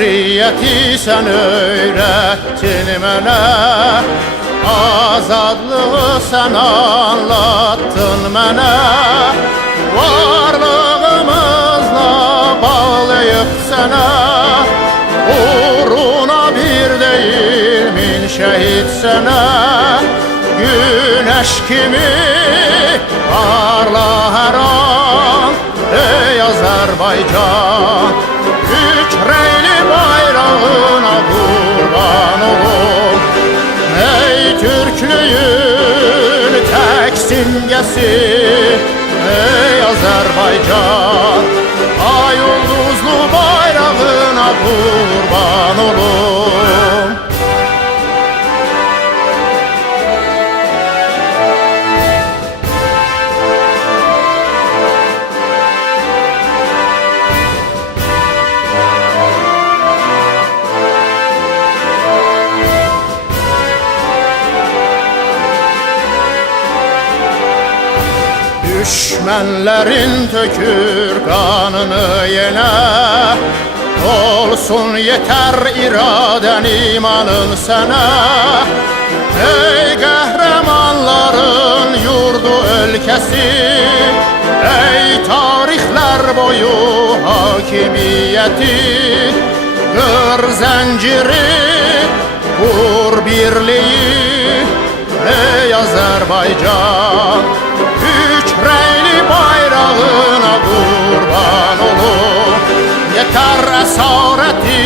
hürriyeti sen öğrettin mənə, azadlığı sen anlattın mənə. Varlığımızla bağlayıp sənə, uğruna bir değil min şehit sənə. Güneş kimi parla her an, ey Azerbaycan. Üç reyli bayrağına kurban olum, ey Türklüğün tek simgesi, ey Azerbaycan. Ay ulduzlu bayrağına kurban olum. Düşmenlerin tökür kanını yene, olsun yeter iraden imanın sana. Ey kahramanların yurdu ülkesi, ey tarihler boyu hakimiyeti. Kır zinciri, kur birliği, ey Azerbaycan. Üç reyli bayrağına kurban olun, yeter esareti